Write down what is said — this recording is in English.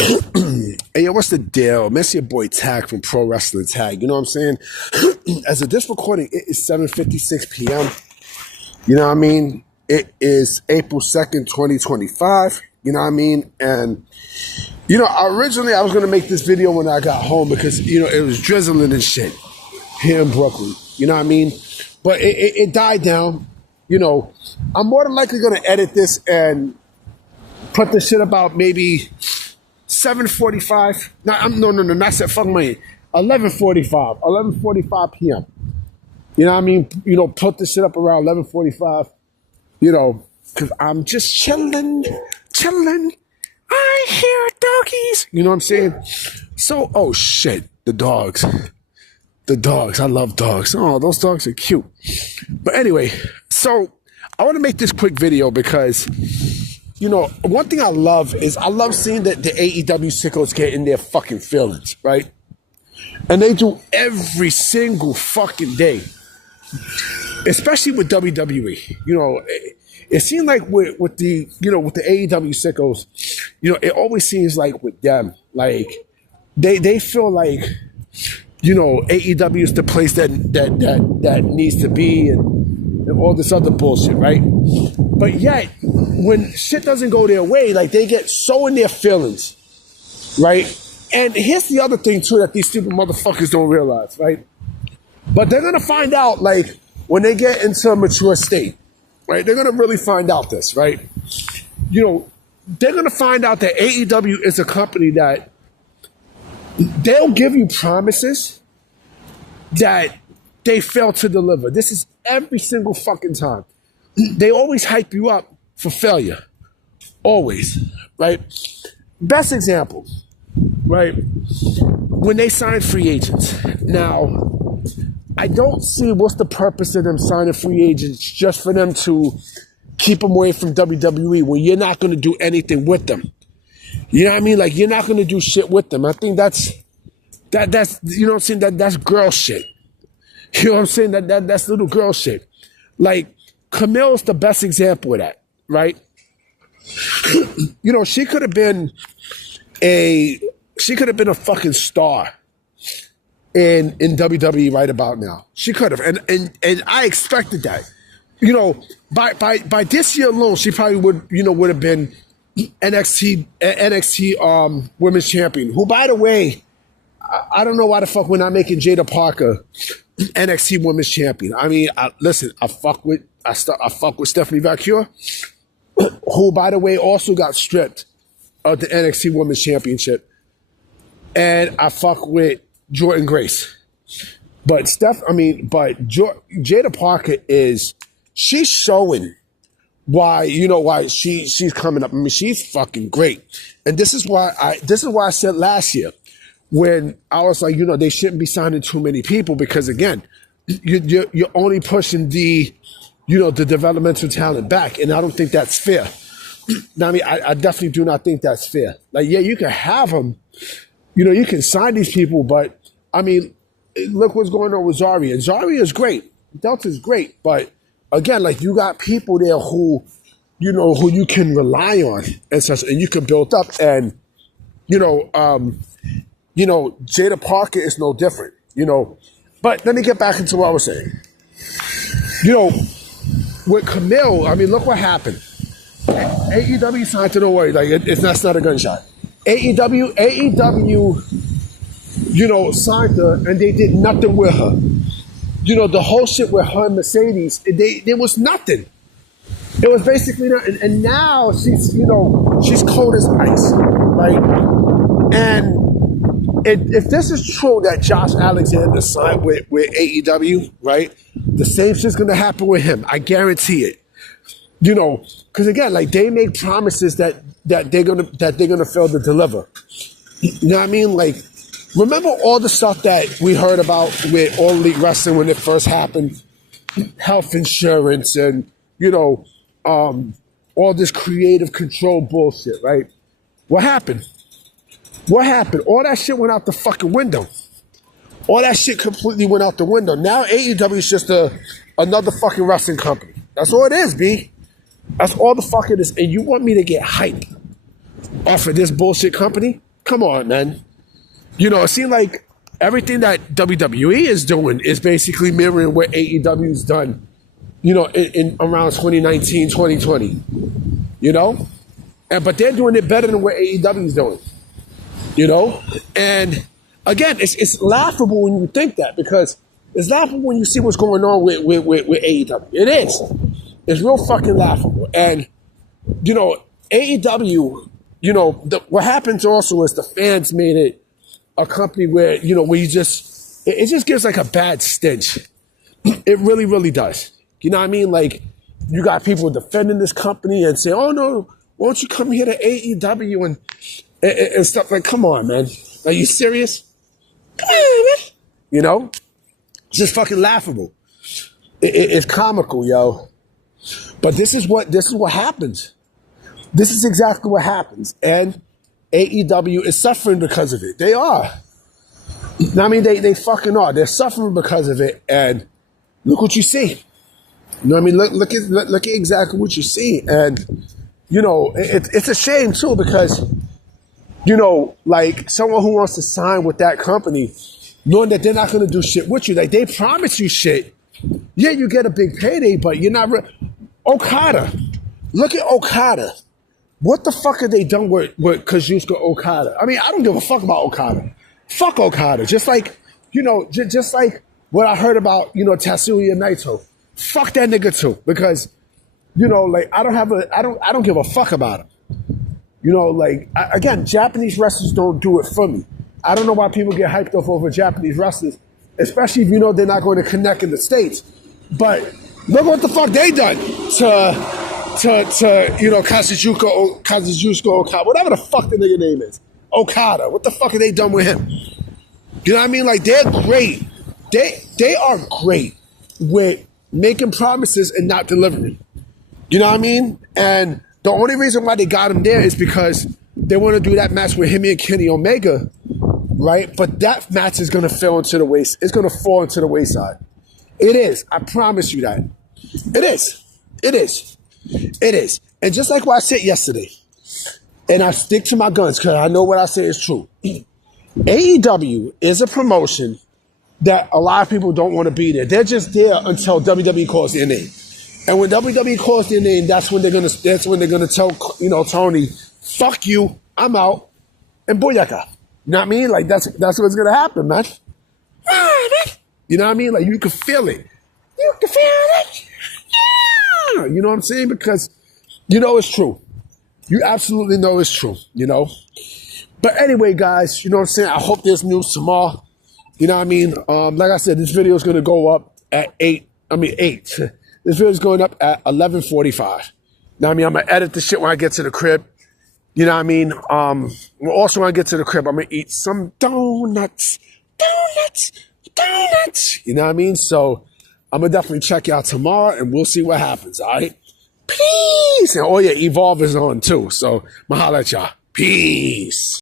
Hey, yo, what's the deal? Miss your boy Tag from Pro Wrestling Tag. You know what I'm saying? As of this recording, it is 7:56 p.m. You know what I mean? It is April 2nd, 2025. You know what I mean? And, originally I was going to make this video when I got home because, it was drizzling and shit here in Brooklyn. You know what I mean? But it died down. I'm more than likely going to edit this and put this shit about maybe 7:45. No, not set. Fuck me. 11:45 p.m. You know what I mean? Put this shit up around 11:45. Because I'm just chilling. I hear doggies. You know what I'm saying? So, oh shit, the dogs. I love dogs. Oh, those dogs are cute. But anyway, so I want to make this quick video because, one thing I love seeing that the AEW sickos get in their fucking feelings, right? And they do every single fucking day, especially with WWE. It seems like with the AEW sickos, it always seems like with them, like they feel like, AEW is the place that needs to be and all this other bullshit, right? But yet, when shit doesn't go their way, like they get so in their feelings, right? And here's the other thing too that these stupid motherfuckers don't realize, right? But they're gonna find out, like, when they get into a mature state, right? They're gonna really find out this, right? They're gonna find out that AEW is a company that they'll give you promises that they fail to deliver. This is every single fucking time. They always hype you up for failure. Always, right? Best example, right? When they sign free agents. Now, I don't see what's the purpose of them signing free agents just for them to keep them away from WWE when you're not going to do anything with them. You know what I mean? Like, you're not going to do shit with them. I think that's you know what I'm saying? That's girl shit. You know what I'm saying? That's little girl shit. Like, Camille's the best example of that, right? She could have been a fucking star in WWE right about now. She could have, and I expected that. By this year alone, she probably would have been NXT Women's Champion. Who, by the way, I don't know why the fuck we're not making Jada Parker NXT Women's Champion. I mean, I fuck with Stephanie Valkyrie, who, by the way, also got stripped of the NXT Women's Championship, and I fuck with Jordan Grace. But Jada Parker she's showing why she's coming up. I mean, she's fucking great, and this is why I said last year when I was like, they shouldn't be signing too many people because, again, you're only pushing the developmental talent back, and I don't think that's fair. I mean, I definitely do not think that's fair. Like, yeah, you can have them, you can sign these people, but I mean, look what's going on with Zarya. Zarya is great, Delta's great, but again, like, you got people there who you can rely on and such, and you can build up, and Jada Parker is no different, But let me get back into what I was saying. With Camille, I mean, look what happened. AEW signed to, don't worry, like, that's not a gunshot. AEW, signed her, and they did nothing with her. The whole shit with her and Mercedes, there was nothing. It was basically nothing. And now she's cold as ice, right? And if this is true that Josh Alexander signed with AEW, right, the same shit's gonna happen with him. I guarantee it. Because again, like, they make promises that they're gonna fail to deliver. You know what I mean? Like, remember all the stuff that we heard about with All Elite Wrestling when it first happened? Health insurance and all this creative control bullshit, right? What happened? All that shit went out the fucking window. All that shit completely went out the window. Now AEW is just another fucking wrestling company. That's all it is, B. That's all the fuck it is. And you want me to get hype off of this bullshit company? Come on, man. It seems like everything that WWE is doing is basically mirroring what AEW's done, in around 2019, 2020. But they're doing it better than what AEW's doing. And again, it's laughable when you think that, because it's laughable when you see what's going on with AEW. It is. It's real fucking laughable. And, AEW, what happens also is the fans made it a company where, where it just gives like a bad stench. It really, really does. You know what I mean? Like, you got people defending this company and say, oh no, why don't you come here to AEW and stuff. Like, come on, man. Are you serious? Come on, man. It's just fucking laughable. It's comical, yo. But this is what happens. This is exactly what happens. And AEW is suffering because of it. They are. I mean, they fucking are. They're suffering because of it. And look what you see. You know what I mean? Look at exactly what you see. And, it's a shame, too, because, like someone who wants to sign with that company, knowing that they're not going to do shit with you. Like, they promise you shit. Yeah, you get a big payday, but you're not... Okada. Look at Okada. What the fuck have they done with Kazuchika Okada? I mean, I don't give a fuck about Okada. Fuck Okada. Just like, just like what I heard about, Tatsuya Naito. Fuck that nigga too. Because, like, I don't give a fuck about him. Again, Japanese wrestlers don't do it for me. I don't know why people get hyped up over Japanese wrestlers, especially if they're not going to connect in the States. But look what the fuck they done to Kazuchika Okada, whatever the fuck the nigga name is. Okada. What the fuck have they done with him? You know what I mean? Like, they're great. They are great with making promises and not delivering. You know what I mean? And the only reason why they got him there is because they want to do that match with him and Kenny Omega, right? But that match is going to fall into the waist. It's going to fall into the wayside. It is. I promise you that. It is. It is. It is. And just like what I said yesterday, and I stick to my guns because I know what I say is true. AEW is a promotion that a lot of people don't want to be there. They're just there until WWE calls their name. And when WWE calls their name, that's when they're gonna tell Tony, fuck you, I'm out, and booyaka. You know what I mean? Like, that's what's gonna happen, man. You know what I mean? Like, you can feel it. You can feel it. Yeah. You know what I'm saying? Because it's true. You absolutely know it's true, But anyway, guys, you know what I'm saying? I hope there's news tomorrow. You know what I mean? Like I said, this video is going to go up at 8. This video is going up at 11:45. Now, I mean, I'm going to edit the shit when I get to the crib. You know what I mean? Also, when I get to the crib, I'm going to eat some donuts. You know what I mean? So, I'm going to definitely check you out tomorrow, and we'll see what happens, all right? Peace! And, oh, yeah, Evolve is on, too. So, I'm going to holler at y'all. Peace!